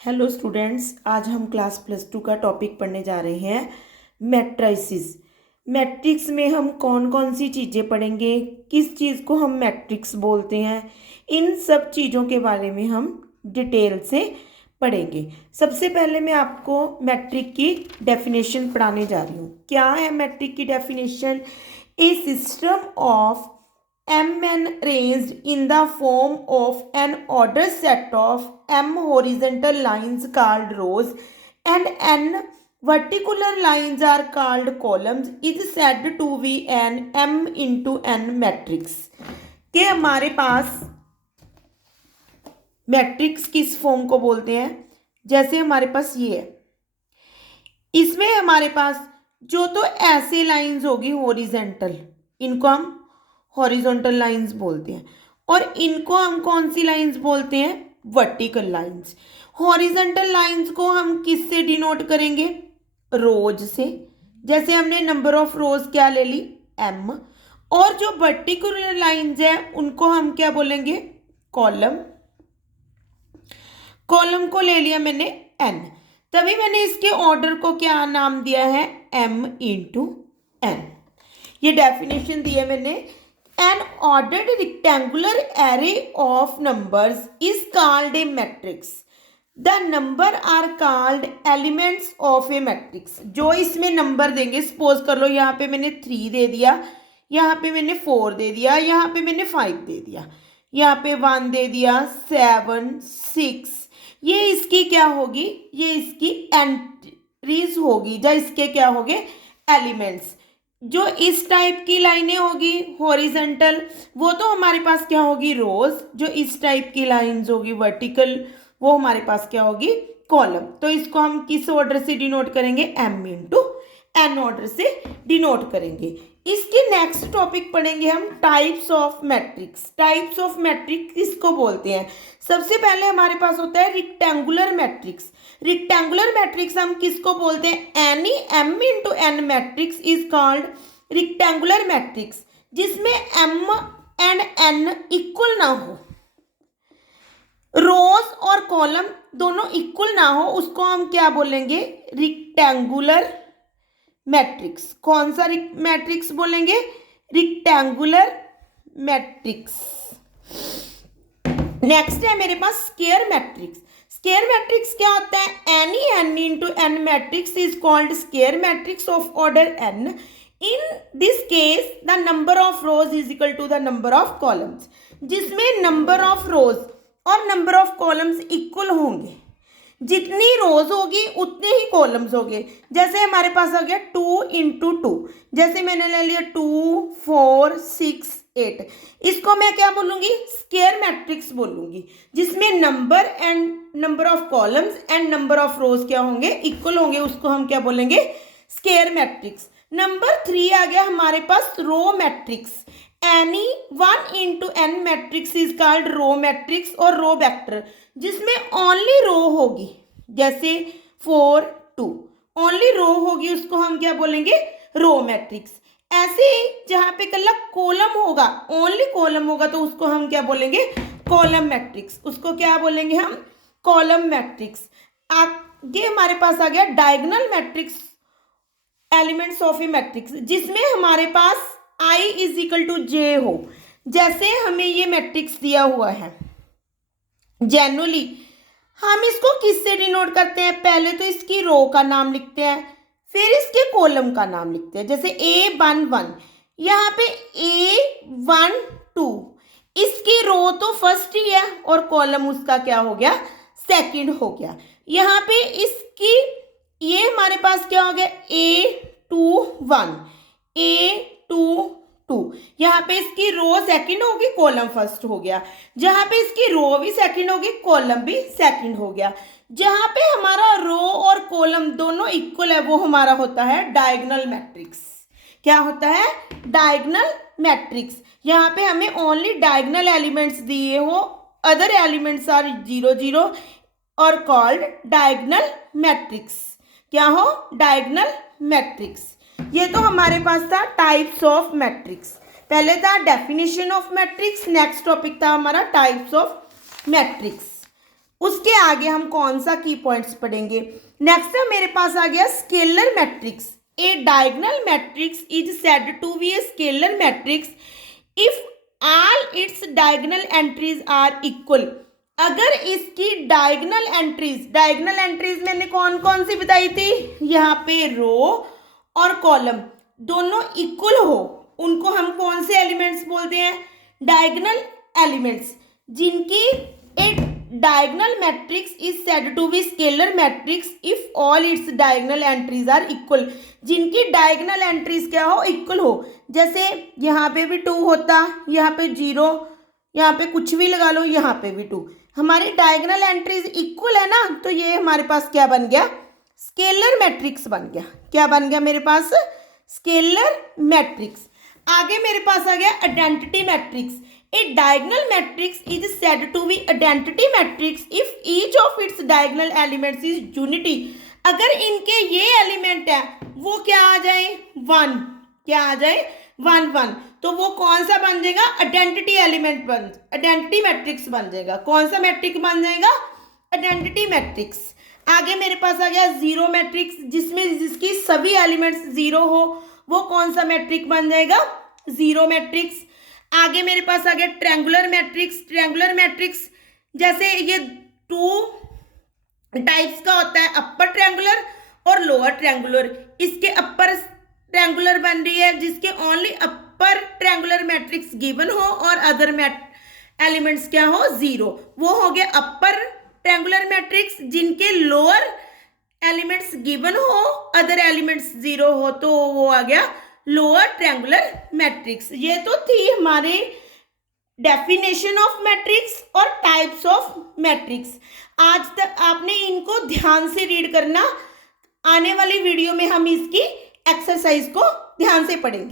Hello students, आज हम class +2 का टॉपिक पढ़ने जा रहे हैं मैट्रिसेस। मैट्रिक्स में हम कौन कौन सी चीज़ें पढ़ेंगे, किस चीज़ को हम मैट्रिक्स बोलते हैं, इन सब चीज़ों के बारे में हम डिटेल से पढ़ेंगे। सबसे पहले मैं आपको मैट्रिक की डेफिनेशन पढ़ाने जा रही हूँ। क्या है मैट्रिक की definition? A system of mn arranged in the form of an ordered set of m horizontal lines called rows and n vertical lines are called columns is said to be an m into n matrix। कि हमारे पास matrix किस form को बोलते हैं? जैसे हमारे पास ये है, इसमें हमारे पास जो तो ऐसे लाइंस होगी हॉरिजेंटल, इनको हम हॉरिजॉन्टल लाइंस बोलते हैं, और इनको हम कौन सी लाइंस बोलते हैं? Vertical lines. हॉरिजॉन्टल लाइंस को हम किससे डिनोट करेंगे? रोज से। जैसे हमने नंबर ऑफ रोज क्या ले ली? m। और जो वर्टिकल लाइंस है उनको हम क्या बोलेंगे? कॉलम। कॉलम को ले लिया मैंने n, तभी मैंने इसके ऑर्डर को क्या नाम दिया है? m into n। ये डेफिनेशन दी है मैंने। An ordered rectangular array of numbers is called a matrix. The number are called elements of a matrix. जो इसमें नंबर देंगे, सपोज कर लो यहाँ पे मैंने 3 दे दिया, यहाँ पे मैंने 4 दे दिया, यहाँ पे मैंने 5 दे दिया, यहाँ पे 1 दे दिया, 7 6, ये इसकी क्या होगी? ये इसकी एंट्रीज होगी, या इसके क्या होंगे? एलिमेंट्स। जो इस टाइप की लाइनें होगी हॉरिजॉन्टल, वो तो हमारे पास क्या होगी? रोज। जो इस टाइप की लाइंस होगी वर्टिकल, वो हमारे पास क्या होगी? कॉलम। तो इसको हम किस ऑर्डर से डिनोट करेंगे? m इंटू n ऑर्डर से डिनोट करेंगे। इसके नेक्स्ट टॉपिक पढ़ेंगे हम types of matrix. Types of matrix किसको बोलते हैं? सबसे पहले हमारे पास होता है रिक्टेंगुलर मैट्रिक्स। रिक्टेंगुलर मैट्रिक्स हम किसको बोलते हैं? Any m into n matrix is called rectangular matrix, जिसमें m एंड n इक्वल ना हो, रोज और कॉलम दोनों इक्वल ना हो, उसको हम क्या बोलेंगे? Rectangular matrix. कौन सा मैट्रिक्स बोलेंगे? Rectangular matrix. नेक्स्ट है मेरे पास स्क्वायर मैट्रिक्स। स्क्वायर मैट्रिक्स क्या होता है? Any n into n matrix is called square matrix of order n। In this case the number of rows is equal to the number of columns, जिसमें number of rows और number of columns equal होंगे। जितनी रोज होगी उतने ही columns होंगे। जैसे हमारे पास हो गया 2 इंटू 2, जैसे मैंने ले लिया 2 4 6 8, इसको मैं क्या बोलूंगी? स्क्वायर मैट्रिक्स बोलूंगी, जिसमें number and number of columns and number of रोज क्या होंगे? इक्वल होंगे, उसको हम क्या बोलेंगे? Square matrix. नंबर 3 आ गया हमारे पास row matrix. Any 1 into n matrix is called row matrix और रो वेक्टर, जिसमें ओनली रो होगी। जैसे 4 2, ओनली रो होगी, उसको हम क्या बोलेंगे? Row matrix. ऐसे ही जहाँ पे कल्ला कॉलम होगा, ओनली कॉलम होगा, तो उसको हम क्या बोलेंगे? Column matrix. उसको क्या बोलेंगे हम? Column matrix. आगे हमारे पास आ गया diagonal matrix, elements of a matrix, जिसमें हमारे पास i is equal to j हो। जैसे हमें ये मैट्रिक्स दिया हुआ है, जनरली हम इसको किससे डिनोट करते हैं? पहले तो इसकी रो का नाम लिखते हैं, फिर इसके कॉलम का नाम लिखते हैं। जैसे A11, यहाँ पे A12, इसकी रो तो फर्स्ट ही है और कॉलम उसका क्या हो गया? सेकंड हो गया। यहाँ पे इसकी ये हमारे पास क्या हो गया? A21 A22, यहाँ पे इसकी रो सेकंड होगी, कॉलम फर्स्ट हो गया। जहाँ पे इसकी रो भी सेकंड होगी, कॉलम भी सेकंड हो गया। जहाँ पे हमारा रो और कॉलम दोनों इक्वल है, वो हमारा होता है डायगोनल मैट्रिक्स। क्या होता है? Diagonal matrix. यहाँ पे हमें ओनली डायगोनल एलिमेंट्स दिए हो, अदर एलिमेंट्स आर 0 0 और कॉल्ड डायगोनल मैट्रिक्स। क्या हो? Diagonal matrix. ये तो हमारे पास था टाइप्स ऑफ मैट्रिक्स। पहले था definition of matrix, next topic था हमारा टाइप्स ऑफ मैट्रिक्स। उसके आगे हम कौन सा की पॉइंट्स पढ़ेंगे। नेक्स्ट मेरे पास आ गया scalar matrix. A diagonal matrix is said to be a scalar matrix if all its diagonal entries are equal. अगर इसकी डायगोनल एंट्रीज मैंने कौन कौन सी बताई थी, यहाँ पे रो और कॉलम दोनों इक्वल हो, उनको हम कौन से एलिमेंट्स बोलते हैं, डायगोनल एलिमेंट्स। जिनकी a diagonal matrix is said to be scalar matrix if all its diagonal entries are equal. जिनकी डायगोनल एंट्रीज क्या हो, इक्वल हो। जैसे यहाँ पे भी 2 होता, यहाँ पे 0, यहाँ पे कुछ भी लगा लो, यहाँ पे भी 2। हमारी डायगोनल एंट्रीज इक्वल है ना, तो ये हमारे पास क्या बन गया, स्केलर मैट्रिक्स बन गया। क्या बन गया मेरे पास, स्केलर मैट्रिक्स। आगे मेरे पास आ गया identity matrix. A diagonal matrix is said to be identity matrix if each of its diagonal elements is unity. अगर इनके ये एलिमेंट है वो क्या आ जाए, 1, क्या आ जाए 1 1, तो वो कौन सा बन जाएगा, आइडेंटिटी मैट्रिक्स बन जाएगा। कौन सा मैट्रिक्स बन जाएगा, आइडेंटिटी मैट्रिक्स। आगे मेरे पास आ गया जीरो मैट्रिक्स, जिसकी सभी एलिमेंट्स 0 हो, वो कौन सा मैट्रिक्स बन जाएगा, जीरो मैट्रिक्स। आगे मेरे पास आ गया ट्रायंगुलर मैट्रिक्स। जैसे ये 2 टाइप्स का होता है, अपर ट्रायंगुलर और लोअर ट्रायंगुलर। इसके अपर ट्रायंगुलर बन रही है जिसके only upper triangular matrix given हो और अदर एलिमेंट्स क्या हो, 0, वो हो गया अपर ट्रायंगुलर मैट्रिक्स। जिनके लोअर एलिमेंट्स गिवन हो, अदर एलिमेंट्स 0 हो, तो वो आ गया लोअर ट्रायंगुलर मैट्रिक्स। ये तो थी हमारे डेफिनेशन ऑफ मैट्रिक्स और टाइप्स ऑफ मैट्रिक्स। आज तक आपने इनको ध्यान से रीड करना, आने वाली वीडियो में हम इसकी एक्सरसाइज को ध्यान से पढ़ेंगे।